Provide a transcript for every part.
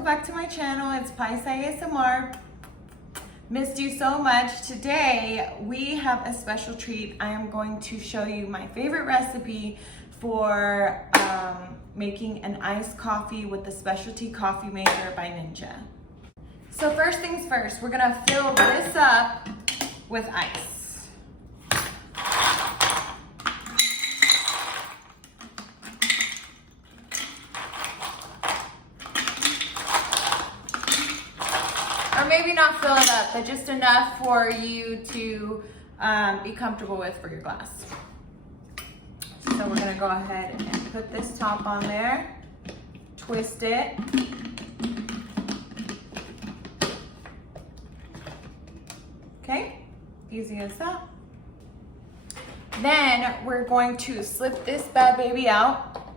welcome back to my channel. It's Pice ASMR. Missed you so much. Today we have a special treat. I am going to show you my favorite recipe for making an iced coffee with the specialty coffee maker by Ninja. So first things first, we're gonna fill this up with ice. Or maybe not fill it up, but just enough for you to be comfortable with for your glass. So we're gonna go ahead and put this top on there, twist it. Okay, easy as that. Then we're going to slip this bad baby out,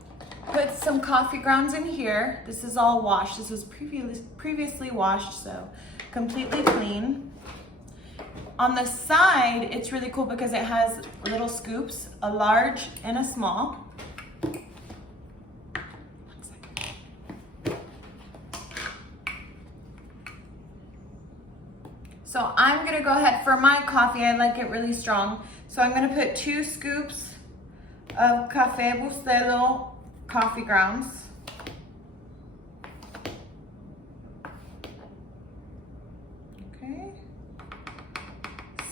put some coffee grounds in here. This is all washed. This was previously washed, so completely clean. On the side, it's really cool because it has little scoops, a large and a small. So I'm gonna go ahead, for my coffee, I like it really strong. So I'm gonna put 2 scoops of Café Bustelo coffee grounds. Okay,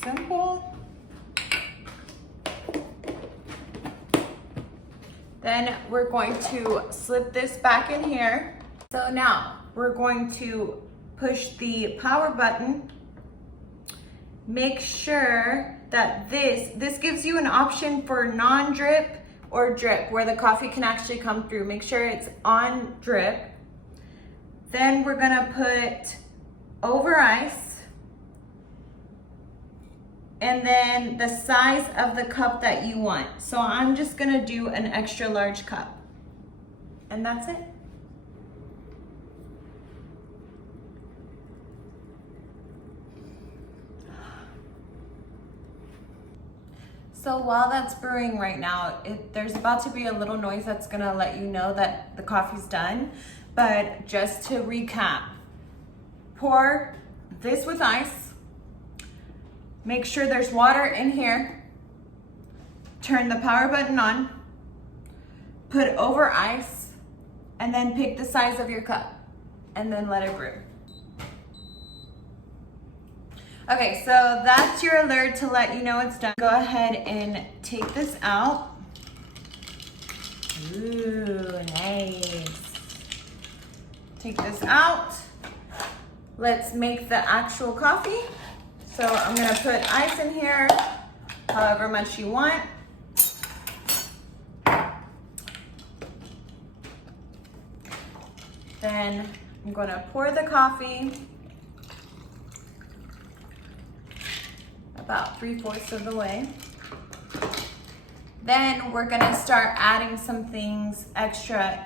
simple. Then we're going to slip this back in here. So now we're going to push the power button. Make sure that this gives you an option for non-drip or drip, where the coffee can actually come through. Make sure it's on drip. Then we're gonna put over ice, and then the size of the cup that you want. So I'm just gonna do an extra large cup, and that's it. So while that's brewing right now, there's about to be a little noise that's gonna let you know that the coffee's done. But just to recap, pour this with ice, make sure there's water in here, turn the power button on, put over ice, and then pick the size of your cup, and then let it brew. Okay, so that's your alert to let you know it's done. Go ahead and take this out. Ooh, nice. Take this out. Let's make the actual coffee. So I'm gonna put ice in here, however much you want. Then I'm gonna pour the coffee about 3/4 of the way. Then we're gonna start adding some things extra.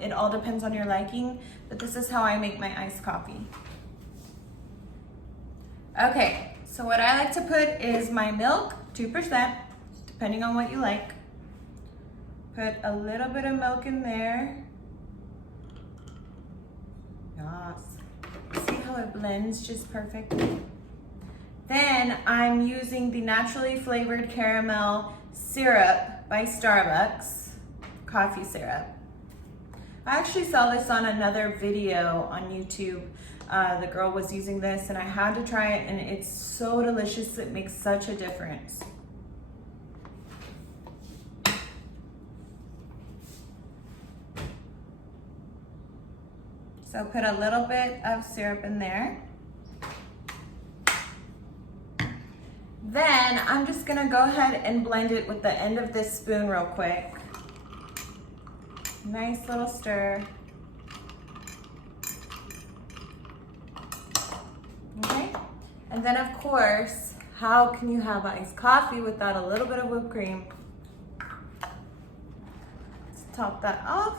It all depends on your liking, but this is how I make my iced coffee. Okay, so what I like to put is my milk, 2%, depending on what you like. Put a little bit of milk in there. Yes. See how it blends just perfectly? Then I'm using the naturally flavored caramel syrup by Starbucks, coffee syrup. I actually saw this on another video on YouTube. The girl was using this and I had to try it, and it's so delicious. It makes such a difference. So put a little bit of syrup in there. Then I'm just gonna go ahead and blend it with the end of this spoon real quick. Nice little stir. Okay, and then of course, how can you have iced coffee without a little bit of whipped cream? Let's top that off.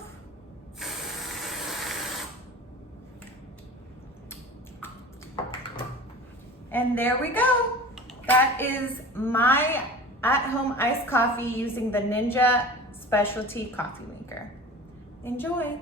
And there we go. That is my at-home iced coffee using the Ninja specialty coffee maker. Enjoy.